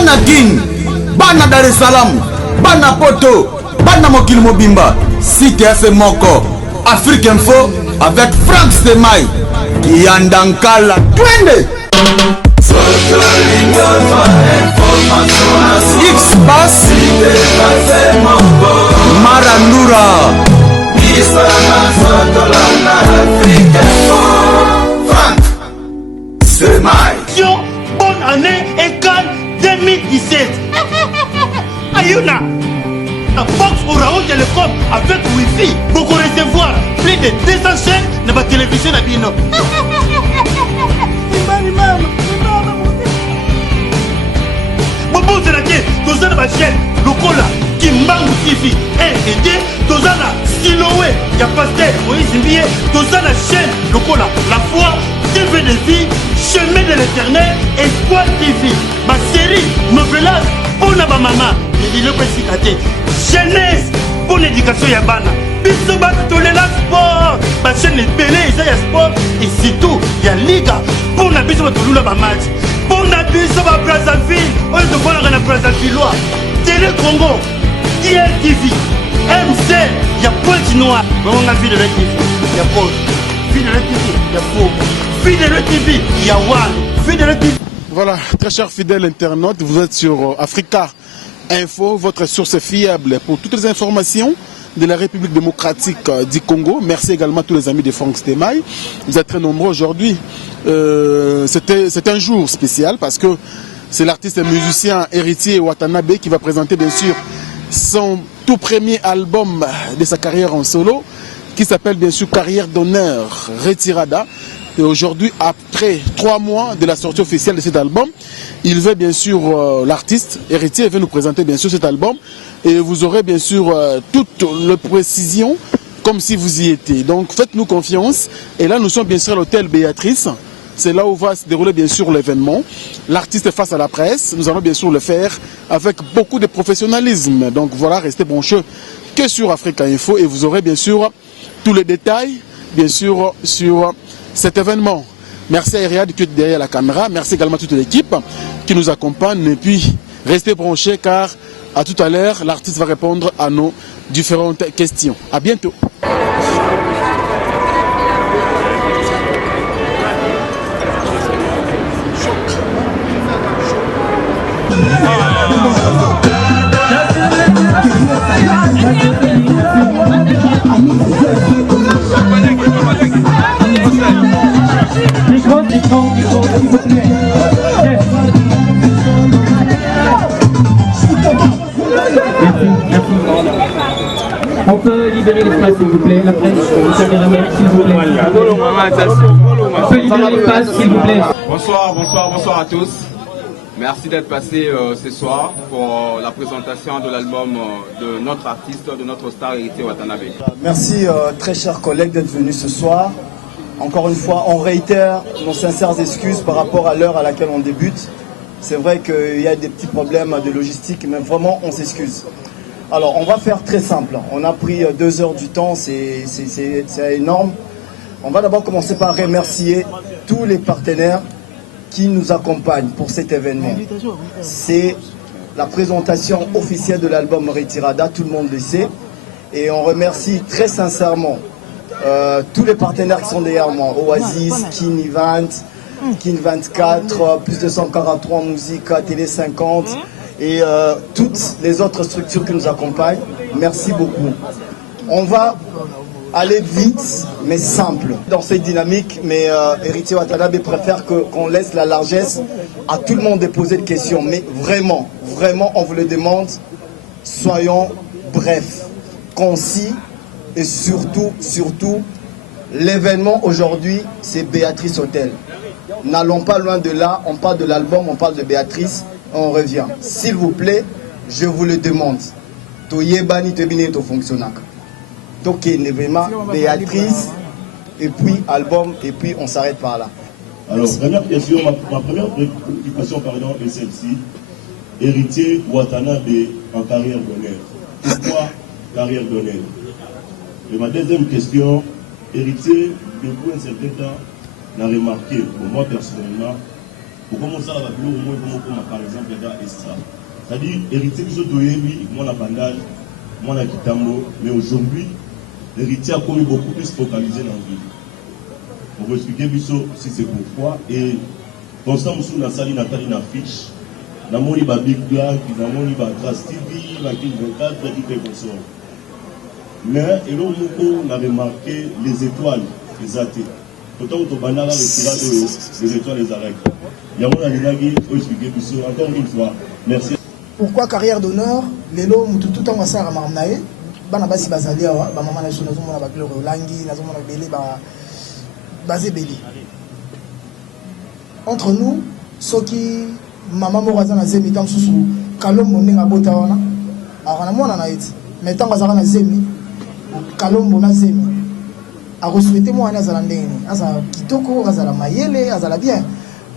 bana King, bana Dar es Salaam, bana Poto, bana Mokili Mobimba, site à moko, Afrique Info avec Franck Stemai, Kiandankala, Twende. X-Bass, Marandura, Franck Stemai. Bonne année ECAN 2017. Ayuna. Fox Orao Télécom avec Wi-Fi. Pour recevoir plus de 200 chaînes dans la télévision à Bino. Bobo Zelake, tous la chaîne, Lokola, Kimbangu TV, 1 et 2, tous la Siloé, il y a Pasteur, Moïse Mbié, tous la chaîne, Lokola, La Foi, TV de vie, Chemin de l'éternel, Espoir TV, ma série, Novelas, pour la maman, il est précisément jeunesse, pour l'éducation Yabana, Bisoba, Tolela Sport, ma chaîne est belée, il y a sport, et surtout, il y a Liga, pour la Bisoba, Toula, ma match. Pour la Bisoba, Brazzaville, on est devant la Brazzavillois, Télé Congo, ILTV, MC, il y a Paul Chinois, on a vu de la TV, il y a Paul, vu de la TV, il y a Paul. Fidèle TV, Yawan, Fidèle TV. Voilà, très chers fidèles internautes, vous êtes sur Africa Info, votre source fiable pour toutes les informations de la République démocratique du Congo. Merci également à tous les amis de Franck Stemai. Vous êtes très nombreux aujourd'hui. C'est un jour spécial parce que c'est l'artiste et musicien Héritier Watanabe qui va présenter bien sûr son tout premier album de sa carrière en solo qui s'appelle bien sûr Carrière d'honneur Retirada. Et aujourd'hui, après 3 mois de la sortie officielle de cet album, il veut bien sûr, l'artiste Héritier veut nous présenter bien sûr cet album. Et vous aurez bien sûr toutes les précisions comme si vous y étiez. Donc faites-nous confiance. Et là, nous sommes bien sûr à l'hôtel Béatrice. C'est là où va se dérouler bien sûr l'événement. L'artiste est face à la presse. Nous allons bien sûr le faire avec beaucoup de professionnalisme. Donc voilà, restez branchés que sur Africa Info. Et vous aurez bien sûr tous les détails, bien sûr, sur cet événement. Merci à Eriad qui est derrière la caméra. Merci également à toute l'équipe qui nous accompagne. Et puis, restez branchés car à tout à l'heure, l'artiste va répondre à nos différentes questions. À bientôt. On peut libérer l'espace s'il vous plaît, la presse, s'il vous plaît. On peut libérer l'espace s'il vous plaît. Bonsoir à tous. Merci d'être passé ce soir pour la présentation de l'album de notre artiste, de notre star Héritier Watanabe. Merci très chers collègues d'être venus ce soir. Encore une fois, on réitère nos sincères excuses par rapport à l'heure à laquelle on débute. C'est vrai qu'il y a des petits problèmes de logistique, mais vraiment on s'excuse. Alors on va faire très simple. On a pris 2 heures du temps, c'est énorme. On va d'abord commencer par remercier tous les partenaires qui nous accompagnent pour cet événement. C'est la présentation officielle de l'album Retirada, tout le monde le sait. Et on remercie très sincèrement tous les partenaires qui sont derrière moi. Oasis, Kin Event, Kin 24, plus de 143 musiques, Télé 50 et toutes les autres structures qui nous accompagnent. Merci beaucoup. On va aller vite mais simple dans cette dynamique, mais Héritier Watanabe préfère qu'on laisse la largesse à tout le monde de poser des questions. Mais vraiment, on vous le demande, soyons brefs, concis et surtout, l'événement aujourd'hui, c'est Béatrice Hôtel. N'allons pas loin de là, on parle de l'album, on parle de Béatrice, on revient. S'il vous plaît, je vous le demande. Toyebani tebine to fonctionnaka. Donc vraiment Béatrice, et puis album, et puis on s'arrête par là. Alors, première question, ma première préoccupation pardon, est celle-ci. Héritier Watanabe en carrière d'honneur. Pourquoi carrière d'honneur? Et ma deuxième question, Héritier, depuis un certain temps, n'a remarqué, pour moi personnellement, Pourquoi ça va plus au moins par exemple extra. C'est-à-dire, héritier du Sotoyebi, moi la bandale, moi la Kitambo, mais aujourd'hui, l'héritier a commis beaucoup plus focalisé dans la vie. On va expliquer si c'est pourquoi. Et Constant Moussou n'a sali Nathalie n'a fiche. N'a moni ba Big Black, n'a moni ba Trace TV, ba King 24, ba King consort. Mais, et là, on a remarqué les étoiles, les athées. Pourtant, on a bandala les étoiles, les arrêts. Il y a mon ami qui expliquer encore une fois. Merci. Pourquoi carrière d'honneur? Les lots, tout en massage à Marnae. Banabasi Bazalia, maman na chona zomona ba kleur langi, na zomona belé ba basé belé. Entre nous, ceux qui maman moraza na zemi tam susu, kalombo ndinga bota wana. Alors na mona na iti. Mais tant bazara na zemi, kalombo na zemi. A souhaité moi na zala ndeni, aza kitoko, azala mayele, azala bien.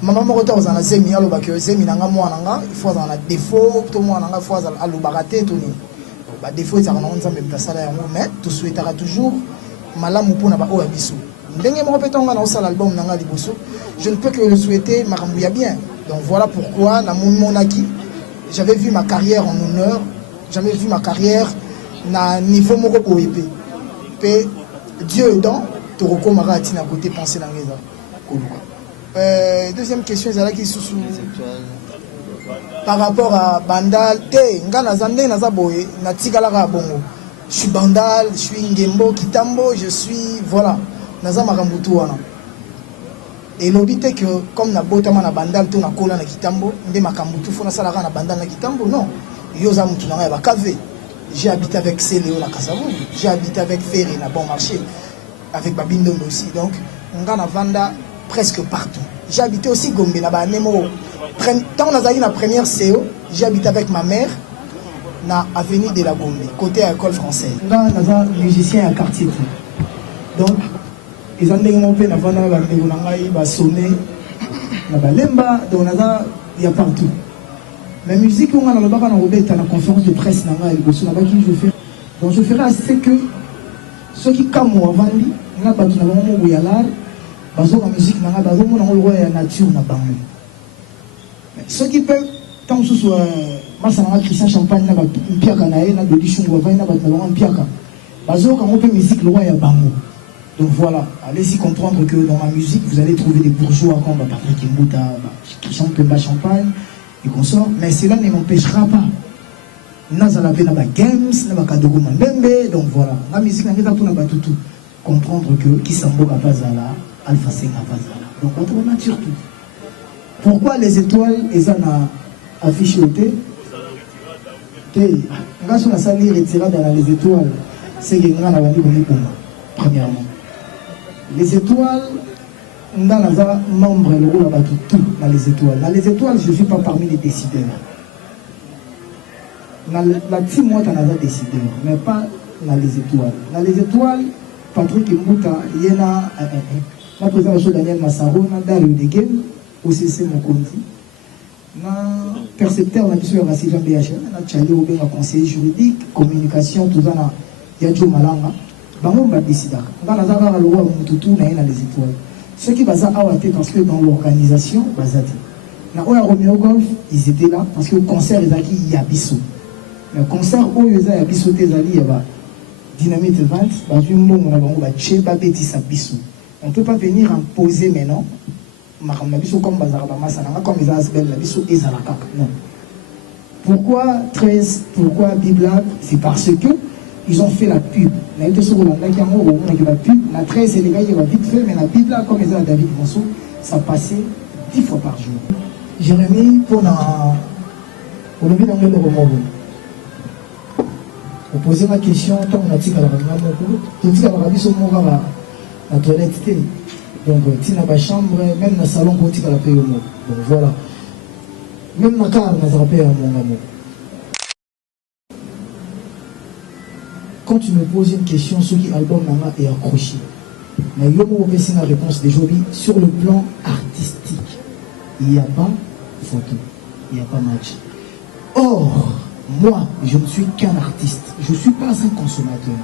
Maman morota ozana zemi alo ba que zemi nanga mwana nga, il faut azana défaut, to mwana nga faut azala alo baraté to ni. Bah défaut ça on nzambe mtasala yango mais tu souhaitera toujours malamu pona ba oya biso ndenge mo petonga na osala album nanga liboso je ne peux que le souhaiter makambu ya bien. Donc voilà pourquoi na monaki j'avais vu ma carrière en honneur, j'avais vu ma carrière na niveau moko boyepé pe Dieu aidant to rekomara tina côté penser na ngeza koluka. Deuxième question ezala ki susu par rapport à Bandal, je suis Bandal, je suis Ngembo, Kitambo, je suis, voilà, Naza Marambutuana. Et l'obité que, comme na botama na Bandal, to na kola na Kitambo, nde Makambutu, fona salara na Bandal na Kitambo, non. Yoza Moutunanga va cavé. J'ai habité avec Céléo na Kasavou, j'ai habité avec Ferry na Bon Marché, avec Babindombe aussi, donc, on a Vanda presque partout. J'ai habité aussi Gombe, là-bas, Nemo. Quand on a eu la première CO, j'ai habité avec ma mère dans l'avenue de la Gombe, côté à l'école française. On a musicien à quartier. Donc, ils ont dit qu'on peut avoir un sommet, lemba, donc il y a partout. La musique, on a la conférence de presse, donc je ferai assez que ceux qui comme moi avant lui, on a battu la musique, on a la nature, ceux qui peuvent, tant que ce soit Christian Champagne, un piaka nae, na doli chungo vai na batna un piaka. Bazo quand on peut musique le roi ya bango. Donc voilà, allez-y comprendre que dans ma musique vous allez trouver des bourgeois comme Patrick Mbouta, Christian Pemba Champagne et consorts, mais cela ne m'empêchera pas. Nazala pe na ba games, na ba kadogo mandembe, donc voilà. La musique na ngeta pour na batutu comprendre que Kisambo kapazala, Alpha Senga kapazala. Donc on va nature tout. Pourquoi les étoiles, ils ont affiché au thé? Quand on a sali retiré dans les étoiles, c'est que nous avons dit premièrement. Les étoiles, nous avons membre le rôle tout dans les étoiles. Dans les étoiles, je ne suis pas parmi les décideurs. Dans la team, moi, tu as décideur, mais pas dans les étoiles. Dans les étoiles, Patrick Mbouta, il y a la présidente Daniel Massaro, Dario Degem, OCC Mokondi, na percepteur na biso ya Rassi Jean BH, na Tchali Obenga conseiller juridique, communication, tout ça na Yadjo Malanga, bango ba décidaka. Ngana zaka la loi mututu na les étoiles. Ceux qui baza awate parce que dans l'organisation bazati. Na oya Romeo Golf, ils étaient là parce que le concert ezaki yabiso. Le concert oyo eza yabiso tezali ya ba Dynamite 20, ba jumbo na bango ba cheba betisa biso. On ne peut pas venir imposer maintenant. Comme non. Pourquoi 13, pourquoi Bibla? C'est parce que ils ont fait la pub. La pub, la 13 et les gars ils vont vite fait, mais la Bibla comme ils ont David Monceau, ça passait 10 fois par jour. Jérémy pour le vide anglais de Romo. Vous posez ma question, tant on a dit qu'à la la toilette. Donc, dans la chambre, même dans le salon, on a payé au mot. Donc voilà. Même dans la carte, on a payé à mon amour. Quand tu me poses une question sur l'album Nana est accroché, mais il y a une réponse d'aujourd'hui sur le plan artistique. Il n'y a pas photo, il n'y a pas match. Or, moi, je ne suis qu'un artiste. Je ne suis pas un consommateur.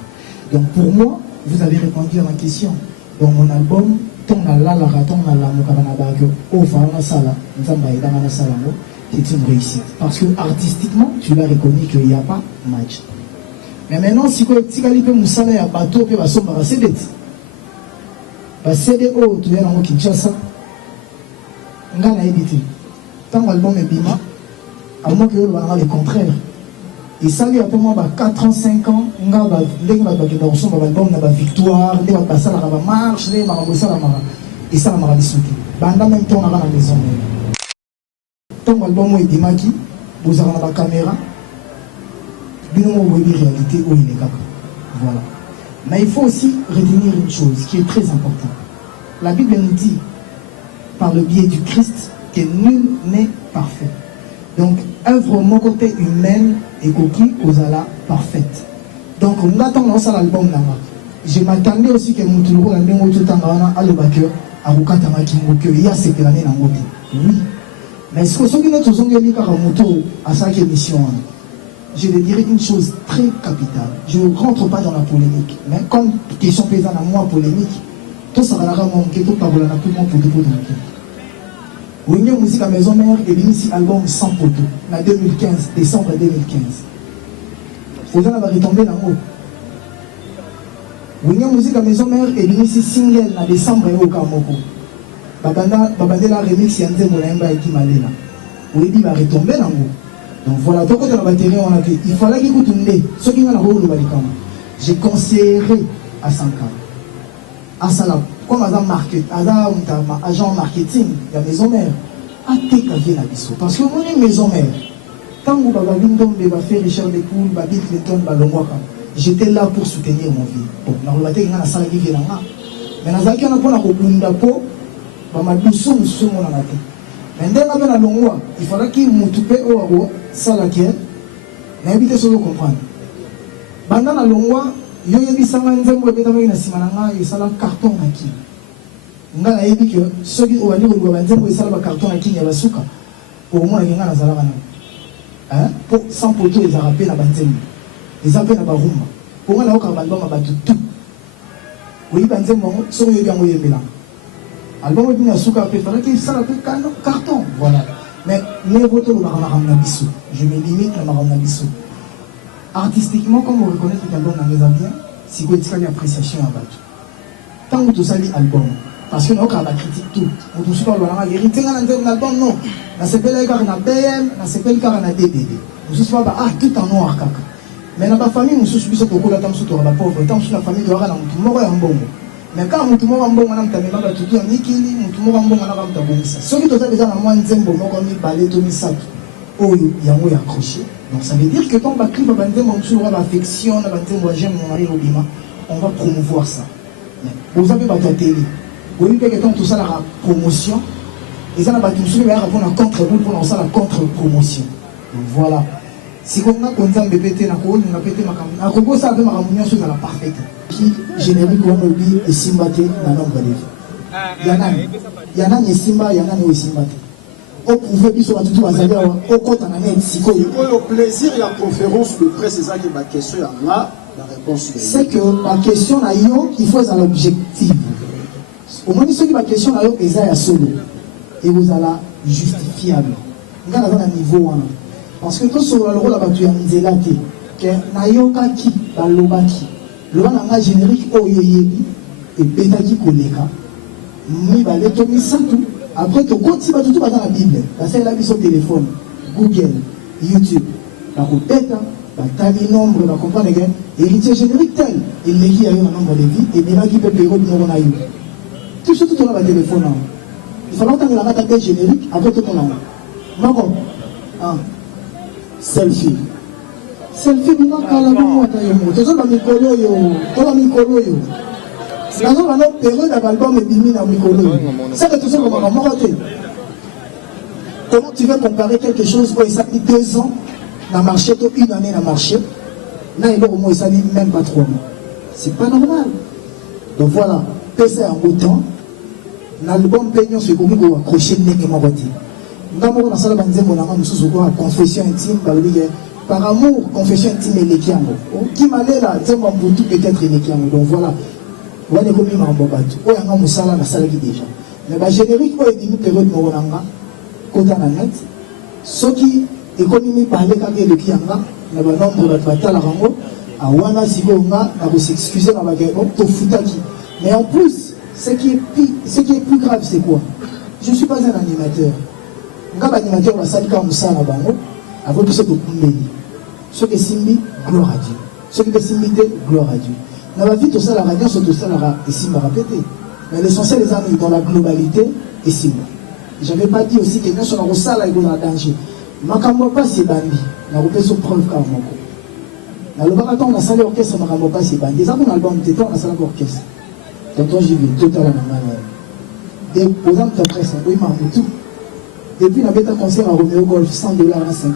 Donc pour moi, vous avez répondu à ma question. Dans mon album, ton na la ton na la mukabana bagyo au fana sala nzamba idanga na sala ngo c'est une réussite parce que artistiquement tu l'as reconnu qu'il n'y a pas match. Mais maintenant si quoi tikali pe musala ya bateau pe basomba ba CD ba CD o tu yana ngo Kinshasa ngana edité tant album est bima à moins que le contraire. Et ça lui a pour moi 4 ans, 5 ans, on a des albums, on a victoire, on a passé la marche, on a passé la marche. Et ça, on a discuté. Pendant même temps, on a la maison. Ton album est démaki, vous avez la caméra, vous avez une réalité où il est capable. Voilà. Mais il faut aussi retenir une chose qui est très importante. La Bible nous dit, par le biais du Christ, que nul n'est parfait. Donc, œuvre mon côté humaine et coquille aux ala parfaite. Donc, on attend dans ça l'album là. Je m'attendais aussi que mon tour à l'engo tout en à le backer à Rukatama Kingo il y a ce que l'année dans oui. Mais ce que ceux qui nous ont dit car moto à chaque émission, je vais dire une chose très capitale. Je ne rentre pas dans la polémique, mais comme question paysanne à moi polémique, tout ça va la remonter, tout par là plus mon pour de Wingé Musique à Maison Mère et l'initié album Sans Poteau, en 2015, décembre 2015. Vous allez retomber dans haut. Wingé Musique à Maison Mère et l'initié single en décembre au Kamoko. Babadela remix Yanze Molemba et Kimalela. Oui, il va retomber dans haut. Donc voilà, donc quand on a batterie, on a dit il fallait qu'il écoute une lait. Ceux qui ont la roue, j'ai conseillé à Sankara. À Salam. Comme agent marketing, il y a maison mère. À TKV la biso. Parce que on est maison mère. Quand vous avez fait Richard Decoul, Bill Clinton, j'étais là pour soutenir mon vie. Bon, on a été dans la salle qui vient là. Mais dans la salle, on a pour Bundapo, ma douceur, nous sommes en la tête. Mais dès qu'on a l'ongwa, il faudra qu'il m'occupe au salle qui est. N'invitez sur le comprendre. Pendant la longwa, yo yebi sanga nzembo ebeta na simana nga yesala carton na ki nga na yebi que ceux qui ont dit que nzembo yesala ba carton na ki ya basuka pour moi nga na zala kana hein pour sans poteau les arabes na banzembo les arabes na barumba pour moi na ka album ba tout oui banzembo so yo yango yembela album bi na suka pe fala ki sala pe carton voilà mais les votos le na biso je me limite la na biso. Artistiquement, comme on reconnaît que l'album n'a pas bien, c'est qu'il y a une appréciation à battre. Tant que tu as l'album, parce que nous avons la critique tout. On ne pas la vérité dans l'album, non. Dans ce pays-là, il y a un BM, dans ce pays-là, il y a un DDD. Nous ne sommes pas tout en noir. Mais dans la famille, nous sommes beaucoup la pauvre. Tant que la famille doit avoir un mort en bon. Mais quand on mort en bon, on a un tout en nikili, on mort en bon, on a un bon. Ceux qui ont déjà un moins de zembo, on a mis balai, tomi sac. Oh, il y a un accroché. Donc ça veut dire que quand on va clip, on va l'affection, on va promouvoir ça. Vous avez votre télé. Vous avez que quand tout ça la promotion, et ça n'a pas tout ça, mais on a contre-boule pour lancer la contre-promotion. Donc voilà. Si on a comme ça, on a pété la couronne, on a pété ma caméra. À Congo, ça a fait ma réunion sur la parfaite. Qui générique on oublie et Simbate dans l'ombre de Yana ni Simba, Yana ni Simbate. On pouvait plus sur tout bazali au compte en année siko. Au plaisir la conférence de presse c'est ça qui ma question là la réponse c'est que ma question là il faut à l'objectif. Au moins ceux qui ma question là est à solo et vous allez justifiable. Nga na niveau wana. Parce que tout sur le rôle là tu nzela te que nayoka ki balobaki. Le wana nga générique oyoyebi et betaki koleka. Mi baleto mi santu. Après, tu continues tout dans la Bible. Parce que là, sur téléphone, Google, YouTube, la répète, la nombre, la comprendre, héritier générique tel, il l'écrit à un nombre de vies, et bien là, qui peut payer au numéro na you. Tout ça, tout dans le téléphone. Il faut longtemps que la rate générique, après tout dans la main. Selfie. Selfie, il n'y a pas la main. Tu as mis colo, tu as mis colo. Dans la période d'album et bimi dans Mikolo. Ça que tout ça comme on m'a raté. Comment tu veux comparer quelque chose où il s'est mis 2 ans dans le marché, une année dans le marché, là il est au moins il s'est mis même pas 3 mois. C'est pas normal. Donc voilà, PC en autant, l'album peignant sur le pour accrocher le nez et m'arrêter. Nous avons dans la salle de banzé, mon ami, nous sommes confession intime, par amour, confession intime et les kiango. Qui m'a là, c'est mon boutou peut-être les kiango. Donc voilà. on est comme un bobato. On a un moussala na salagi déjà. Mais bah générique on est d'une période moronanga, côté na net. Ce qui économie parler quand il est le kianga, na ba nombre de bataille la rango, à wana sigonga na vous excuser na bagay to futaki. Mais en plus, ce qui est plus grave c'est quoi? Je suis pas un animateur. Quand l'animateur va salika moussala bango, avant tout ce que kumbeli. Ce qui est simbi, gloire à Dieu. Ce qui est simbi, gloire à Dieu. Dans la vie, tout ça, la radio, tout ça, et simba répété. Mais l'essentiel des amis, dans la globalité, et simba. Je n'avais pas dit aussi que nous sommes dans la dans danger. Makambo pas c'est bandi. La représentation preuve quand même. Dans le marathon, on a salé orchestre, Makambo pas c'est bandi. Des albums, album, t'étais, on a salé orchestre. Tonton, j'y vais, total à la main. Aux âmes de presse, oui, Mamoutou. Depuis la bêta concert à Romeo Golf, $100 à $50.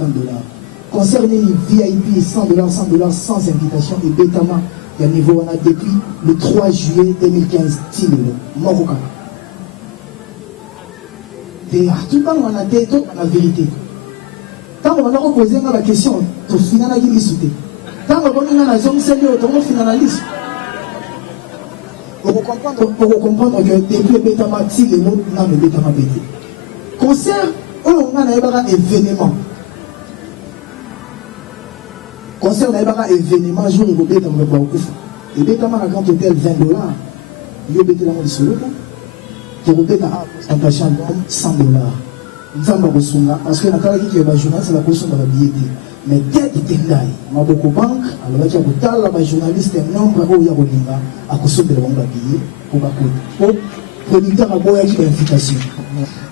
Concert VIP, $100 sans invitation et Betama, il y a niveau on a depuis le 3 juillet 2015, Marocain. Tout le temps on a dit la vérité. Quand on a reposé la question, tu finalises l'issue. Quand on a la zone sérieuse, on finalise. Pour comprendre que depuis Betama, si les mots n'ont pas Betama Bété. Concert, on a un événement. Concert, on a un événement, jour et bébé dans le Baoukouf. Et bébé dans un grand hôtel, $20. Il y a bébé dans le solo. Pour bébé dans un patient, $100. Nous avons reçu parce que la carrière qui est la journaliste, c'est la question de la billetterie. Mais dès que tu es là, ma beaucoup banque, alors tu as beaucoup de journalistes, un nombre où il y a Rolinga, à cause de la billet, pour Bakou. Producteur à Boya qui est invitation.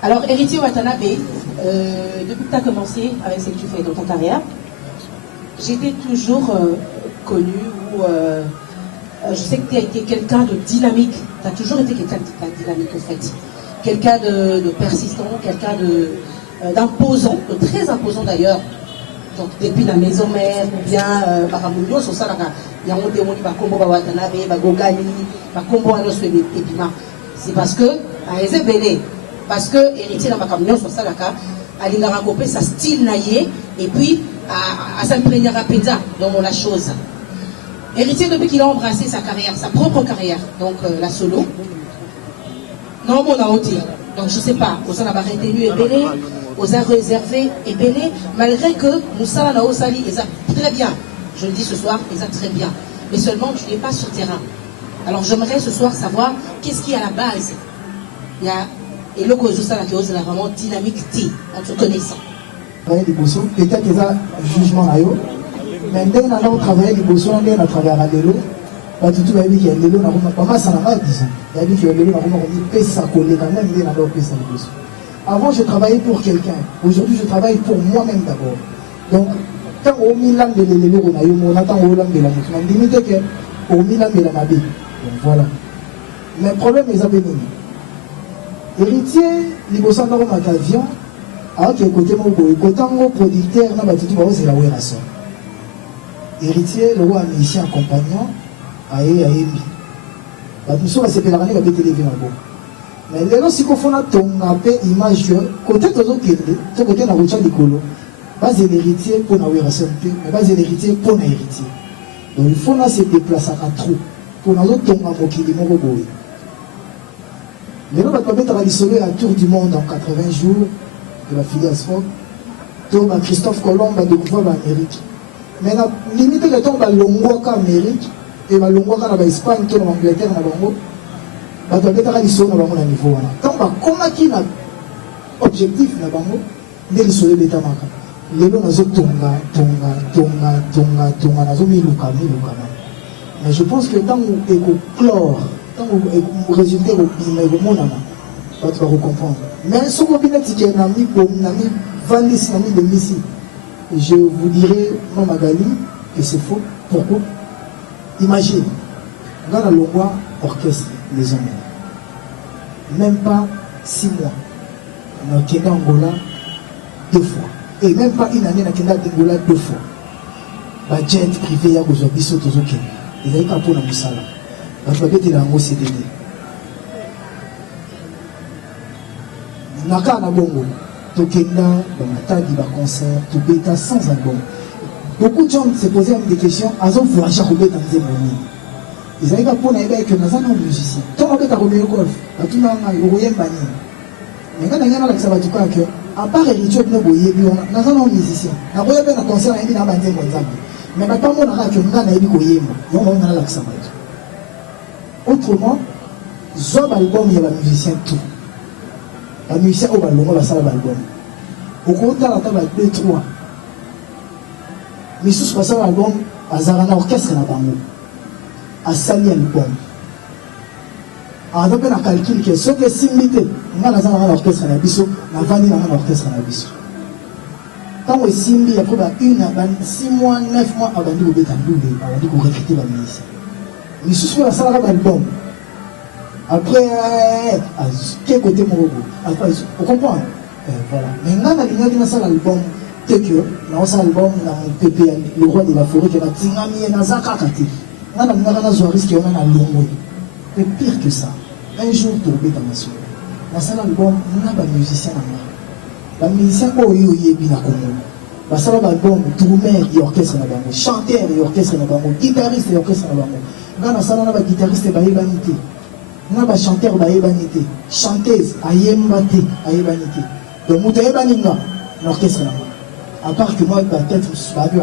Alors, Héritier Watanabe, depuis que tu as commencé avec ce que tu fais dans ton carrière, j'étais toujours connu ou je sais que tu as été quelqu'un de dynamique. Tu as toujours été quelqu'un de dynamique en fait. Quelqu'un de persistant, quelqu'un d'imposant, de très imposant d'ailleurs. Donc depuis la maison mère ou bien Baramundo, sur ça, il y a un démon qui va combo Watanabe, va Gogani, va combo à nos épima. C'est parce que à Ezebele, parce que héritier dans ma camion sur ça, à l'Ingarakopé, sa style naïe, et puis à s'imprégner rapidement dans la chose. Héritier, depuis qu'il a embrassé sa carrière, sa propre carrière, donc la solo, non, mon aouti. Donc je ne sais pas, aux a retenu et belé, aux a réservé et belé, malgré que Moussa Nao Sali, ils a très bien, je le dis ce soir, ils a très bien. Mais seulement tu n'es pas sur terrain. Alors j'aimerais ce soir savoir qu'est-ce qui est à la base. Il y a et le cause ça qui est vraiment dynamique en te connaissant. Peut-être qu'il y a un jugement là. Mais dès qu'on a travaillé les bossos, on a travaillé à l'élo. Pas tout le monde qui est l'élo, on a pas mal ça là disons. Il y a dit que l'élo on a dit paye ça coller quand même, il y a pas paye ça les bossos. Avant je travaillais pour quelqu'un. Aujourd'hui je travaille pour moi-même d'abord. Donc quand au Milan de l'élo on a eu on attend au Milan de la moto. On limite que au Milan de la Mabi. Donc voilà. Mais le problème est abéni. Héritier, les bossons dans mon avion, alors qu'il y a côté mon boy, côté mon producteur, c'est la Ouération. Héritier, le roi musicien accompagnant, a émis. Nous sommes à ces pélarnés, va péter les vies là-bas. Mais les gens, si on fait ton image, côté de l'autre côté de la route de l'écolo, base l'héritier pour la Ouération, mais base l'héritier pour l'héritier. Donc il faut se déplacer à trop. Pour nous autres, on a moqué les mots. Mais nous, on va mettre à l'isolé un tour du monde en 80 jours de la filière sport. Donc, Christophe Colomb va découvrir l'Amérique. Mais la limite de temps, on va l'Amérique et on va l'Espagne, on va l'Angleterre, on va mettre à l'isolé à niveau. Tant qu'on a qui n'a objectif, on va l'isolé de Tamaka. Les gens, on a mais je pense que tant qu'on éclore, tant qu'on résulte au monde, on va comprendre. Mais ce qu'on a dit, c'est un ami pour un ami, Valis, un ami de Messi. Je vous dirai, Magali, que c'est faux. Pourquoi? Imagine, dans la loi orchestre, les hommes, même pas 6 mois, on a quitté Angola 2 fois. Et même pas une année, on a quitté Angola 2 fois. Le jet privé, il y a aujourd'hui, c'est tout OK. Il n'y a pas pour la moussala. Il faut que la mousse CDD. Naka na bongo. Tokenda, dans la table du concert, tout bêta sans album. Beaucoup de gens se posaient des questions. Ils ont voyagé à Robert dans des moments. ils avaient pour n'aller que nous avons musicien. Tant que tu as remis au golf, tu n'as pas eu de banni. Mais quand on a ça va tout cas que, à part héritier de nos boyers, nous avons musicien. Nous avons un concert à Emina Bandé Monzamba. Mais maintenant, on a que nous avons eu Goyem. Nous avons un ça va. Autrement, Zob album, il y a un musicien tout. Un musicien au ballon, on va ça l'album. Au contraire, la table avec 2-3. Mais sous ce l'album, à Zarana orchestre na bango. À Sali album. Alors, on a calculé que ce qui est simité, on a Zarana orchestre na biso, na vandi na orchestre na biso. Quand on est simbi, après 6 mois, 9 mois, on va dire que on va recruter la musicien. Mais sous ce album. Après, quel côté mon robot? Après, on comprend. Voilà. Maintenant, on a dit dans l'album, que dans cet album, le roi de la forêt, qui a tingami et nazaka kati. On a un journaliste qui a un long. Mais pire que ça, un jour tombé dans ma soirée. Dans cet album, on a un musicien à moi. Un musicien au Yoyebi na Congo. Dans cet album, drummer et orchestre na bango, chanteur et orchestre na bango, guitariste et orchestre na bango. Dans cet album, on a un guitariste et baïbanité. On a un chanteur baïbanité. Chanteuse, ayembate, ayebanité. Donc, vous avez l'orchestre là. À part que moi, ma tête, je suis pas allé,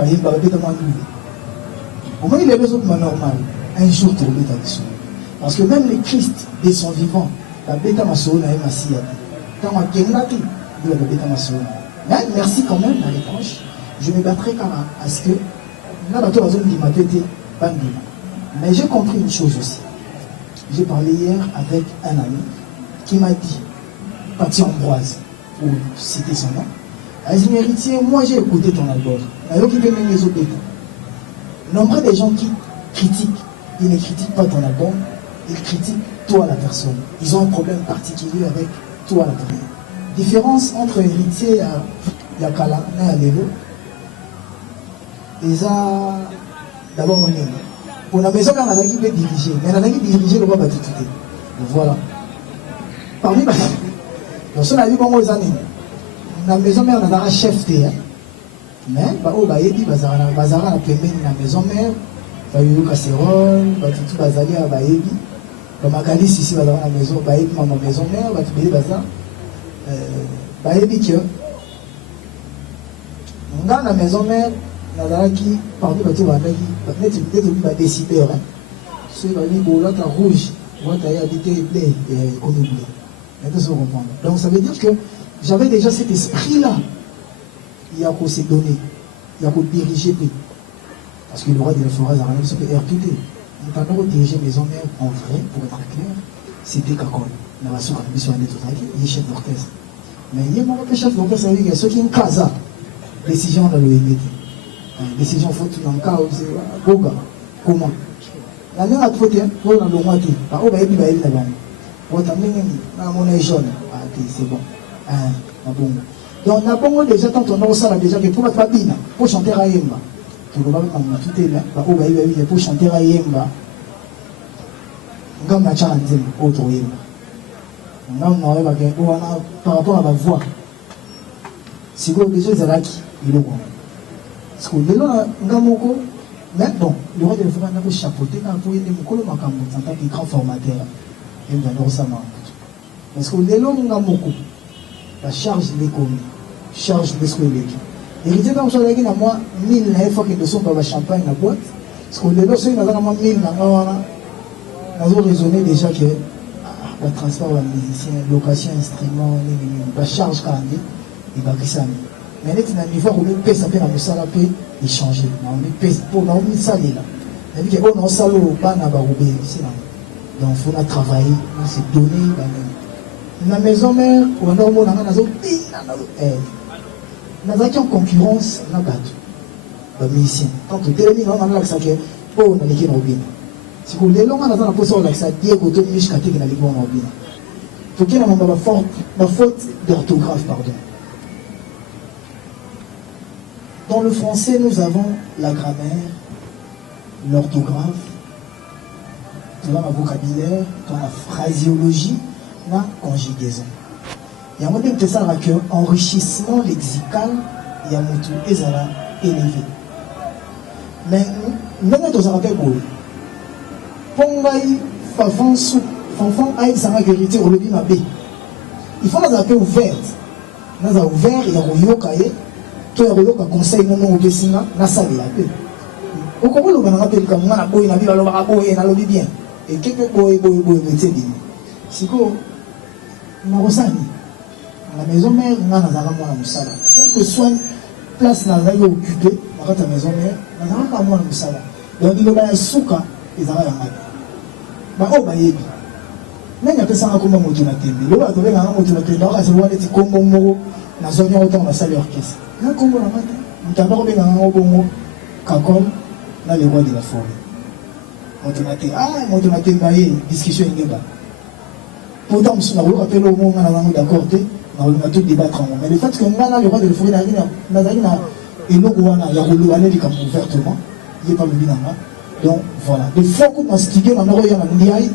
au moins, il est besoin de normal. Un jour, tu remets ta mission. Parce que même les Christ, dès son vivant, la bêta massona est massive. Quand on a gagné la vie, il y a la bêta massona. Mais merci quand même, à l'étrange. Je me battrai quand même à ce que, là, la zone qui m'a pété, pas mais j'ai compris une chose aussi. J'ai parlé hier avec un ami qui m'a dit, Paty Ambroise, pour citer son nom, Azim Héritier, moi j'ai écouté ton album. Alors qu'il même les autres. Nombre de gens qui critiquent, ils ne critiquent pas ton album, ils critiquent toi la personne. Ils ont un problème particulier avec toi la personne. Différence entre Héritier et Yakala, et Alélo, ils ont d'abord on est. Pour la maison, on a qui peut diriger, mais on a qui diriger le roi Batituté. Voilà. Parmi les donc, on a vu comment ils années. Dans la maison mère, on a un chef théâtre. Mais, on a dit, bazara la pembeni na maison mère, il y a eu casserole, tout bazali à Baébi. Comme à Galice ici, bazara la maison, Baébi, ma maison mère, tout le bazar. Baébi que, dans la maison mère, on a qui, parmi les gens, on a décidé, ceux qui ont dit, l'autre rouge, l'autre a habité blé, et comme blé. Donc ça veut dire que j'avais déjà cet esprit-là. Il y a qu'on s'est donné, il y a qu'on diriger. Parce que le roi de la forêt a rien sur RPT. Nous avons dirigé maison mère en vrai, pour être clair, c'était Kakol. Dans la soupe, il est chef d'orchestre. Mais il y a un chef d'orchestre, ça veut dire ceux qui ont casa, décision dans le MD. Décision faute dans le cas où c'est Boga. Comment? La même a trouvé, on a le moitié. On va y aller là-bas. On est jaune. Ah, c'est bon. Bon. Donc, on a bon déjà, quand on a ça déjà, que pour la famille, pour chanter à Yemba. Pour le moment, on a tout est pour chanter à Yemba. On a changé autre Yemba. On a par rapport à ma voix. Si vous avez besoin de la qui, il est bon. Parce que là, on a mon mais bon, le roi de la forêt a chapeauté, on a envoyé des mots en tant que grand formateur. Parce que les longs ont beaucoup. La charge de l'économie, charge de l'économie. Et il dit comme ça, il y a moi 1000 fois que nous sommes dans la champagne, la boîte. Parce que les longs, il y a 1000, nous avons raisonné déjà que le transport de musicien, location, instrument, la charge quand même, il va glisser. Mais il y a un niveau où on peut s'appeler à Moussa, il change. On peut mis ça là. C'est-à-dire qu'on a salé au ban à Baroubé, ici là. Donc, il faut travailler, on s'est donné. Dans la maison mère, on a en concurrence, on a battu. Les musiciens. Quand tu es on a l'accès à on a les robines. Si vous voulez, on a la position d'accès à Diego, tout le monde qui a les robines. Il faut qu'il y ait une faute d'orthographe, pardon. Dans le français, nous avons la grammaire, l'orthographe, dans le vocabulaire, dans la phraséologie, la conjugaison. Il y a un modèle de ça que enrichissement lexical, il y a un élevé. Mais nous, nous avons un peu. Pongai, Fanfan, Aïe, Sanga, Guérité, Olobi, Mabé. Il faut la paix ouverte. Nous avons ouvert, il y a un yokaye, tout le monde a conseillé non au Bessinga, n'a salé la paix. Au Congo, le Ghana appelle comme on a beau, il a vu la boy, il a lobby bien. Et quelques boy, c'est bien. Si quoi, on a ressenti. La maison mère, on a la moussala. Quel que soit place dans la occupée, on a la maison mère, on a la moussala. Donc il y a un souka, ils ont la main. Bah, oh, bah, il y a. Mais il y a personne qui a moto na tembe. Là, tu as moto na tembe. Là, tu vois les combo moro. Na zone autant na salle orchestre. Là, combo na mata. On t'a pas bien na bongo. Kakol, na le roi de la forêt. Moto na tembe. Ah, moto na tembe aye discussion ingeba. Pourtant, on a rappelé au moment na langue d'accord te. On a tout débattre en. Mais le fait que on a le roi de la forêt na zalina et no wana ya rolo aller comme ouvertement. Il est pas le binanga. Donc voilà. Des fois qu'on mastique na no ya na ndiaye.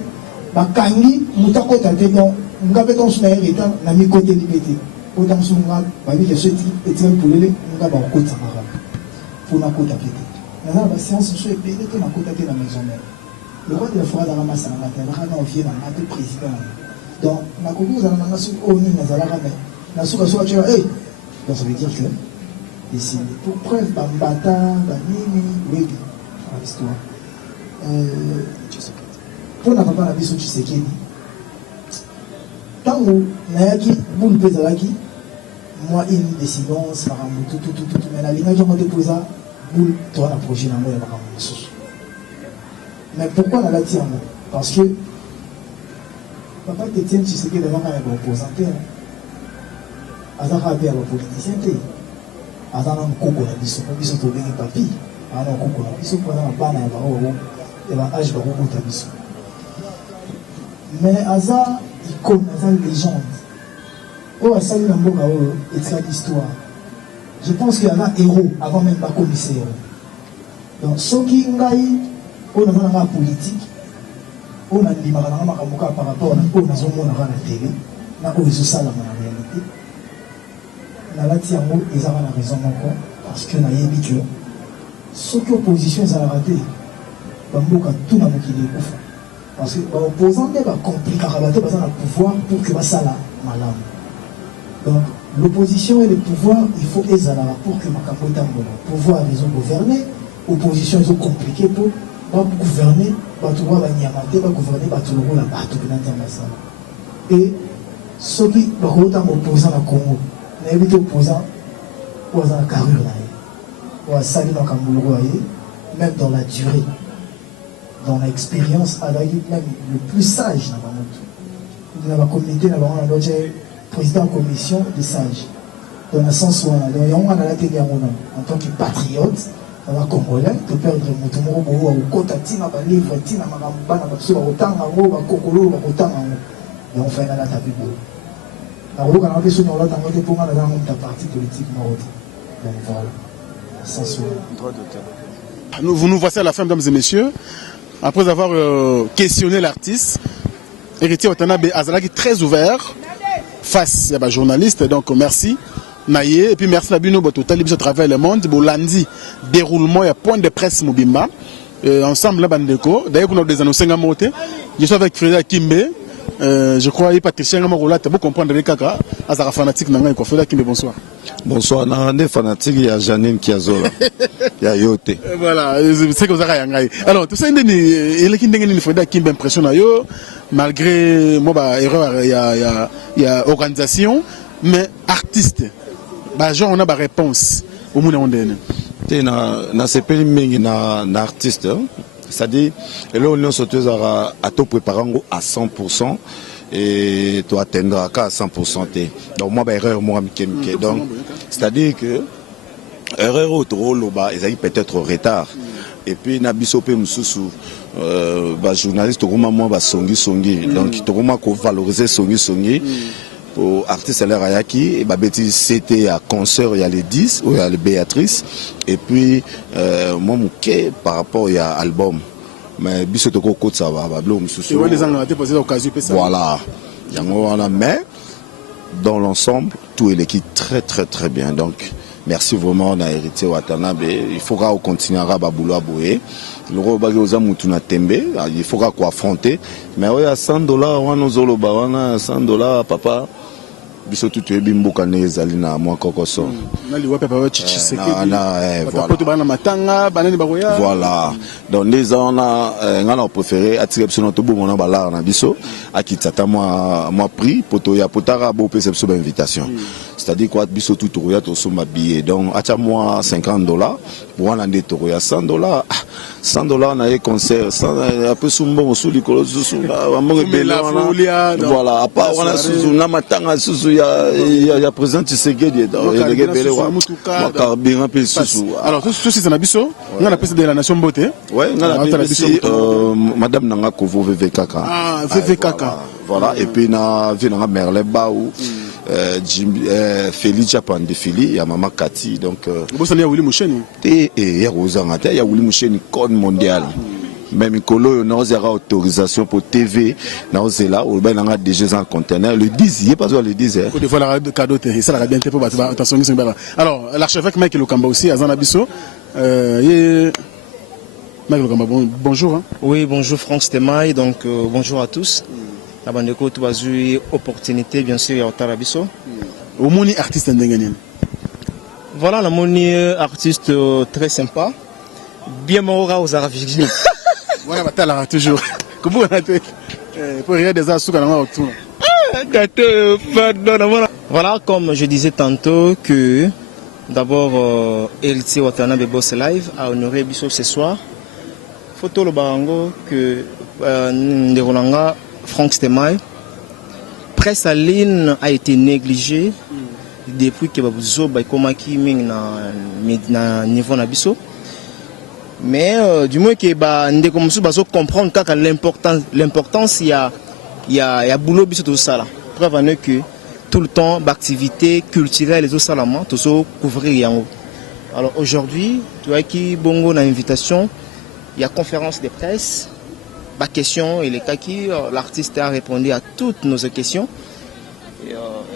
Bakangi mutako tate donc ngabe ton suma erita na mi côté libété autant sunga ba bi keseti etia polele nga ba kota mara pour na kota pété na ba séance sur pété to na kota té na maison mère le roi de la forêt dans la masse na matin na vient na matin président donc na kobo za na ngasu oni na zala mais na suka suka tu eh donc ça veut dire que ici pour preuve bambata ba nini oui histoire pour na papa na biso Tshisekedi tango nayaki boule pezalaki moi une décidence par tout mais la ligne qui m'a déposé boule toi la prochaine en moi mais pourquoi la lati en moi parce que papa Étienne Tshisekedi devant un opposant azaka be aba politicien te azana mukoko na biso biso to bengi papi ana mukoko na biso pour na bana ya bao et ba âge ba ko ta biso. Mais Aza, icône, Aza légende. Oh, Aza Lamboka, oh, et l'histoire. Je pense qu'il y a un héros avant même pas commissaire. Donc, ce qui est on a un politique, on a un par rapport à on a la télé, on a un ça dans la réalité. On a la tiamo, ils ont la raison encore, parce qu'on a habitué. Ce qui est opposition, ils ont raté. Bamboka, tout le monde qui est ouf. Parce que l'opposant va compliquer le pouvoir pour que ça la malade. Donc l'opposition et le pouvoir, il faut les avoir pour que le pouvoir ils ont gouverné, l'opposition ils ont compliqué pour gouverner, pour gouverner, et ceux qui sont opposants au Congo, n'évitent opposants aux carrure, même dans la durée. Dans l'expérience, même le plus sage dans la communauté, président de la commission des sages. Dans le sens où on a la télé en tant que patriote, on va congolais, de perdre mon tomo, ou côté tina, livre, tina, marambana, autant en haut, kokolo, autant en haut. Et on fait la tape. La roue, on a fait sur l'autre, on a fait pour la partie politique. Donc voilà, sans Vous nous voici à la fin, mesdames et messieurs. Après avoir questionné l'artiste, Héritier Watanabe Azalaki très ouvert face à des journalistes. Donc merci. Naye, et puis merci Labino Bototal, à travers le monde. Bolandi, déroulement, il y a point de presse Mobimba. Ensemble, la Bandeko. D'ailleurs, on a des annoncés à monter. Je suis avec Frida Kimbe. Je crois que Patricia Ngamarola, tu peux comprendre les caca. Azara fanatique, Frida Kimbe, bonsoir. Bonsoir, Narande fanatique, il y a Janine Kiazola. Il y a Yote. Voilà, c'est que vous avez. Alors, tout ça, il y a Frida Kimbe impressionne malgré moi, erreur, il y a organisation, mais artiste. Genre, on a des réponses au monde ondene. Na sepeli mingi na artiste. C'est-à-dire, là, on a tout préparé à 100% et tu atteindras qu'à 100%. Donc, moi, erreur, moi, donc, c'est-à-dire que erreur autre rôle, ils ont peut-être retard. Et puis, na bisope mususu, journaliste, moi, songi. Donc, tu as valoriser songi. Pour artiste Ayaki, et Babeti c'était à concert il y a les 10 ou il y a les Béatrice et puis moi mouké par rapport il y a album mais bisotoko côte ça va bablo mususu voilà mais dans l'ensemble tout est l'équipe très très très bien donc merci vraiment na héritier Watanabe. Il faut qu'on continue à boulot à bouer. Le roi aux amutuna tembe, il faut qu'on affronter. Mais oui, à $100, on nous a le $100, papa. Biso tout est bimbo kané zalina moi kokoso. Na liwa papa wa chichi sekedi. Voilà. Donc les on a préféré attirer sur notre beau mon balar na biso akitata moi prix poto ya potara bo perception d'invitation. C'est-à-dire quoi biso tout roya to soma billet. Donc acha moi $50 pour on ande to roya $100. $100 na concert un peu sumbo sous likolo sous voilà à part on a sous na matanga sous il y a présent Tshisekedi dans il y a belé wa carburant pe sous. Alors tout ceci c'est na biso on a la présidente de la nation beauté. Ouais, on a la présidente madame Nanga Kovo VVKK. Ah, VVKK. Voilà et puis na vient Merle Baou Félix Japandefili ya mama Kati donc bossa ya Willy Musheni et ya Rosangata ya Willy Musheni code mondial. Même Kolo n'a pas autorisation pour TV, n'a pas là, ou bien n'a déjà un conteneur. Le 10, il n'y a pas le 10. Il faut la cadeau, ça l'a bien été pour attention. Alors, l'archevêque Mike Lokamba aussi, à Zanabiso. Mike Lokamba, bonjour. Oui, bonjour Franck Stemay, donc bonjour à tous. La bande de côte, une opportunité, bien sûr, à Tarabiso. Au moni artiste ndengenen. Voilà, la moni artiste très sympa. Bien mort aux Arabes. Voilà, bah, toujours. Comment on a fait pour rien des assous autour. Voilà, comme je disais tantôt, que d'abord, héritier Watanabe Boss Live a honoré Bissot ce soir. Photo le barango que Nderolanga Franck Stemay. Presse à ligne a été négligée depuis que Babuzo Baikomaki Ming na niveau na Bissot. Mais du moins que nous devons comprendre l'importance il y a boulot biso tout ça là. Preuve en est que tout le temps d'activités culturelles les autres salama tout couvrir yango. Alors aujourd'hui, tu vois qui bongo na invitation, il y a conférence de presse, ma question et les cas qui l'artiste a répondu à toutes nos questions.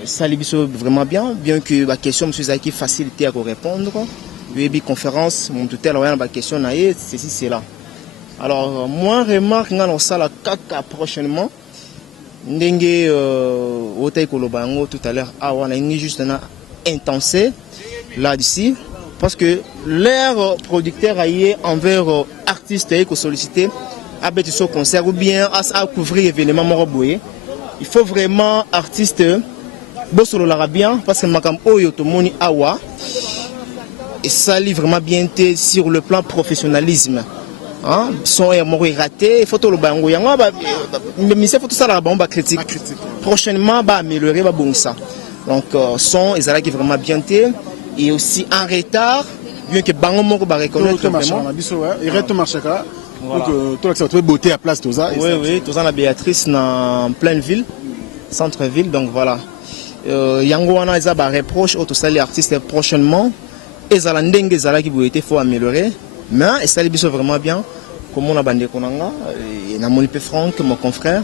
Ça les biso vraiment bien que ma question monsieur Zaki facilité à répondre. Une conférence, mon tuteur a une question, ceci, c'est là. Alors, moi, remarque, dans ça, la caca prochainement, Ndenge, tout à l'heure, on a juste un intensé là-dessus, parce que leur producteur a eu envers artistes qui ont sollicité à bêter ce concert ou bien à couvrir l'événement Moroboué. Il faut vraiment artiste, bossolo l'arabien, parce que Makam Oyo Tomoni Awa. Et ça lit vraiment bien sur le plan professionnalisme. Son est raté, il faut tout le bango. Mais il faut tout ça la bombe critique. Prochainement, va améliorer, va bon ça. Donc son est là qui vraiment bien et aussi en retard, bien que bango moko va reconnaître vraiment. Il reste marché là. Donc tout ça va beauté à place tout ça. Oui, tout ça la Béatrice dans pleine ville, centre-ville. Donc voilà. Yango wana ils a reproche tout ça les artistes prochainement. Et ça qui il faut améliorer. Mais ça les vraiment bien. Comme on a bandé Konanga, et na Monipe Franck, mon confrère.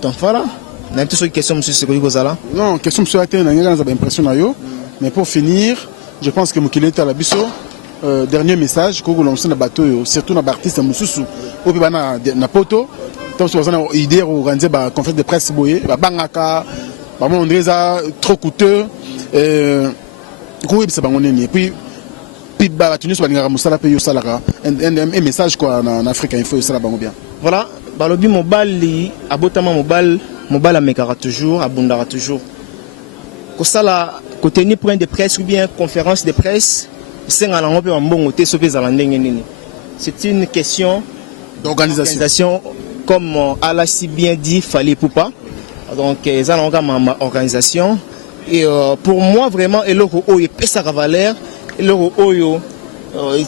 Donc voilà. On a une question, monsieur Sekoui Gozala. Non, question, monsieur Athènes, on a une impression. Mais pour finir, je pense que Moukile est à la bisso. Dernier message, que vous lancez dans le bateau, surtout dans l'artiste Moussoussou, au pays na poto. Donc, si vous avez une idée, vous organisez une conférence de presse, Bangaka, on est trop coûteux. Et puis un message quoi en Afrique il faut ça bien. Voilà, balobi mobile abotama mobile amekara toujours abundara toujours. Ko sala ko tenir point de presse ou bien conférence de presse, senga na ngope mbongo te sope za ndenge nini. C'est une question d'organisation comme Allah si bien dit fallait pour pas. Donc ça ma organisation. Et pour moi, vraiment, et l'euro oyo pesa valeur, et l'euro oyo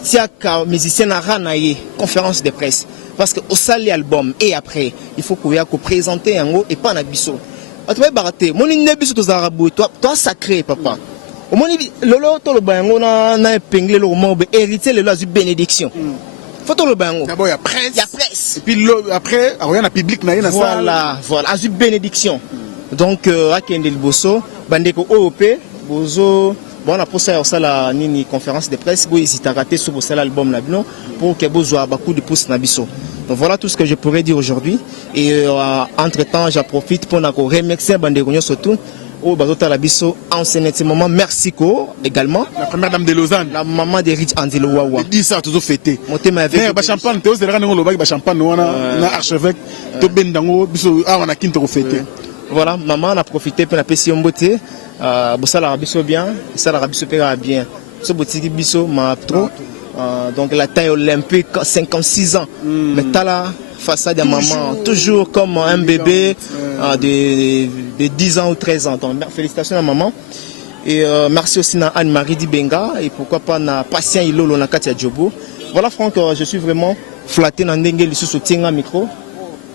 tiaka musicien à ranaye conférence de presse. Parce que au sali album et après, il faut qu'on présenter un mot et pas un biso. Tu vas barater. Mon inébiso aux arabes, toi sacré papa. Au moins lolo to le bango na épinglé le mot hérité le lazu bénédiction. Faut to le bango. D'abord il y a presse. Il y a presse. Et puis après, il y a public na ça. Voilà, azu bénédiction. Donc, à Kendel Bosso, Bandeko OOP, Bozo, bon on a pour ça la nini conférence de presse où ils ont raté sur l'album Nabino pour que vous ayez beaucoup de pouces Nabiso. Donc voilà tout ce que je pourrais dire aujourd'hui et entre temps j'en profite pour remercier Banderonio surtout au Bazota Labiso en ce moment merci également la première dame de Lausanne, la maman de Rich Andilo Wawa. Dis ça toujours fêté. Monter ma avec ba champagne théos de rano lo ba champagne na archevêque to bendango biso a wana kinto fêté. Voilà, maman a profité pour la passion beauté. Ça la biso bien, ça la biso pera bien. Ce boutique biso m'a trop. Donc la taille olympique 56 ans. Mais t'as la façade de maman toujours comme un bébé de 10 ans ou 13 ans. Donc félicitations à maman. Et merci aussi à Anne-Marie Dibenga et pourquoi pas à Patient Ilolo na Katia Djobo. Voilà Franck, je suis vraiment flatté dans Ndenge sous soutien à micro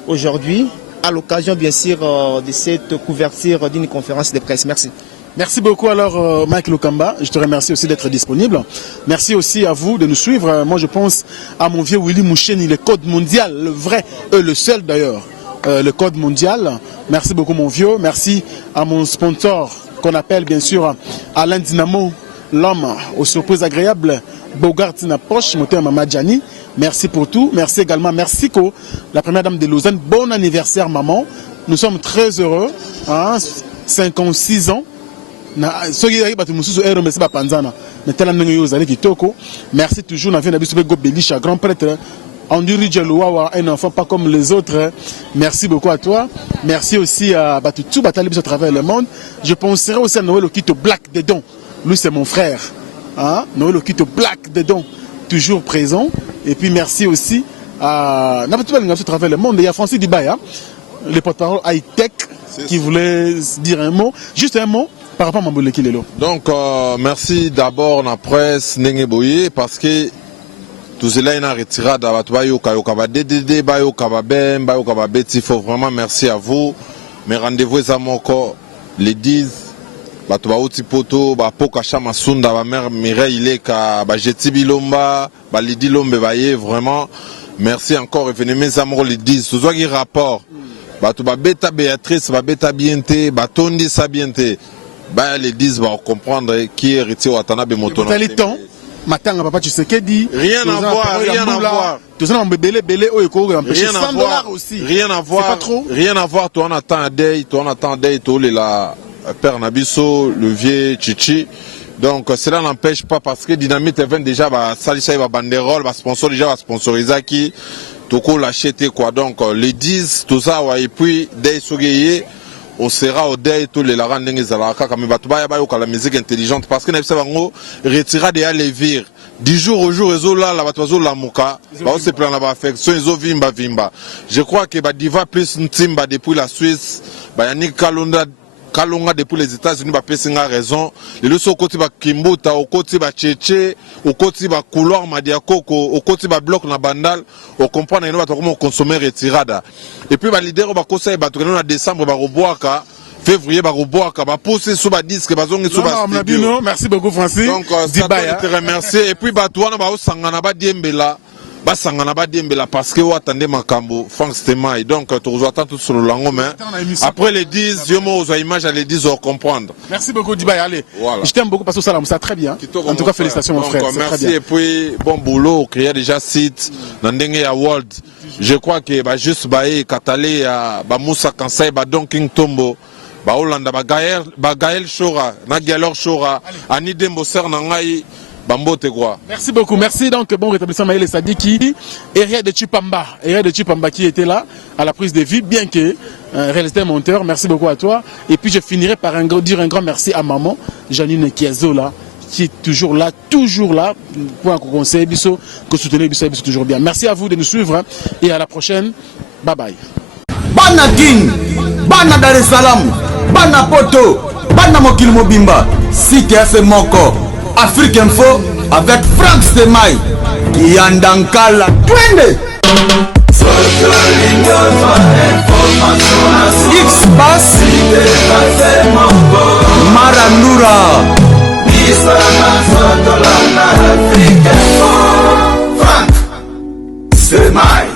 aujourd'hui. À l'occasion bien sûr de cette couverture d'une conférence de presse. Merci. Merci beaucoup alors Mike Lokamba, je te remercie aussi d'être disponible. Merci aussi à vous de nous suivre. Moi je pense à mon vieux Willy Moucheni, le code mondial, le vrai et le seul d'ailleurs, le code mondial. Merci beaucoup mon vieux, merci à mon sponsor qu'on appelle bien sûr Alain Dynamo, l'homme aux surprises agréables, Bogart na poche, moteur Mama Djani. Merci pour tout. Merci également. Merci la première dame de Lausanne. Bon anniversaire, maman. Nous sommes très heureux. 56 ans. Merci toujours. Grand prêtre. Anduri Djelouawa, un enfant pas comme les autres. Merci beaucoup à toi. Merci aussi à Batutu Batalibis à travers le monde. Je penserai aussi à Noël Okito Black dedans. Lui, c'est mon frère. Noël Okito Black dedans. Toujours présent. Et puis merci aussi à travers le monde. Il y a Francis Dibaya, le porte-parole high-tech, qui voulait dire un mot. Juste un mot par rapport à Mamboule Kilelo. Donc merci d'abord à la presse Nengebouye parce que tout cela est retiré il faut vraiment merci à vous. Mais rendez-vous à mon corps les 10. Bato ba uti poto ba poka chama sunda ba mère Mireille Ileka ba jeti bilomba ba lidi lombe ba ye vraiment merci encore et venez mes amours les 10 sous un rapport bato ba beta Béatrice ba beta bienté ba tondi sa bienté ba les 10 va comprendre qui est héritier Watanabe Motono le temps matanga papa tu sais que dit rien à voir tout ça on belé o eko empêcher $100 aussi rien à voir toi on attend day toi la Père Nabiso, le vieux Chichi. Donc cela n'empêche pas parce que Dynamite Event déjà va salir va banderole, va sponsor déjà va sponsoriser qui tout coup l'acheter quoi. Donc les 10 tout ça ouais, et puis dès sougeye on sera au dès tous les larans dengue zalaka comme va tuba ba la musique intelligente parce que Nabiso bango retira déjà les vire du jour au jour ezo là la batozo la muka ba on se prend la affection ezo vimba. Je crois que ba diva plus ntimba depuis la Suisse ba Yannick Kalonga depuis les États-Unis ba pesinga raison les leçons au côté ba Kimbuta au côté ba Tchétché au côté ba couloir Madiakoko au côté ba bloc na bandal on comprend na ba comment consommer retirada et puis ba leader ba conseil ba tourner en décembre ba roboaka février ba roboaka ba pousser sous ba disque ba zongi sous ba studio. Merci beaucoup Francis. Donc Dibaya te remercier et puis ba toana ba osangana ba diembela basangana ba diembela parce que attendez makambo Franck Stemai donc tu rejoins tout sur le lango mais après les 10 je m'ose image à les 10 on comprendre. Merci beaucoup Dibaya allez. Voilà. Je t'aime beaucoup parce que ça ça très bien. En tout cas félicitations mon frère. Merci et puis bon boulot créer déjà site dans Ndenge ya World. Je crois que ba juste baé Katale ya ba Moussa Kansai ba Don King Tombo ba Hollanda ba Gaël Chora na Galor Chora ani Dembo ser na ngai Bambote quoi. Merci beaucoup, merci donc bon rétablissement Maël Sadiki, Eria de Chupamba qui était là à la prise de vue, bien que réalisateur monteur, merci beaucoup à toi. Et puis je finirai par dire un grand merci à maman Janine Kiazola qui est toujours là pour un conseil biso, que soutenir biso toujours bien. Merci à vous de nous suivre et à la prochaine. Bye bye. Bana King, Bana Dar es Salaam, Bana Poto, Bana Mokil Mobimba, Cité FC Moko. Afrique Info avec Franck Stemai qui en Dankala Twende X-Bass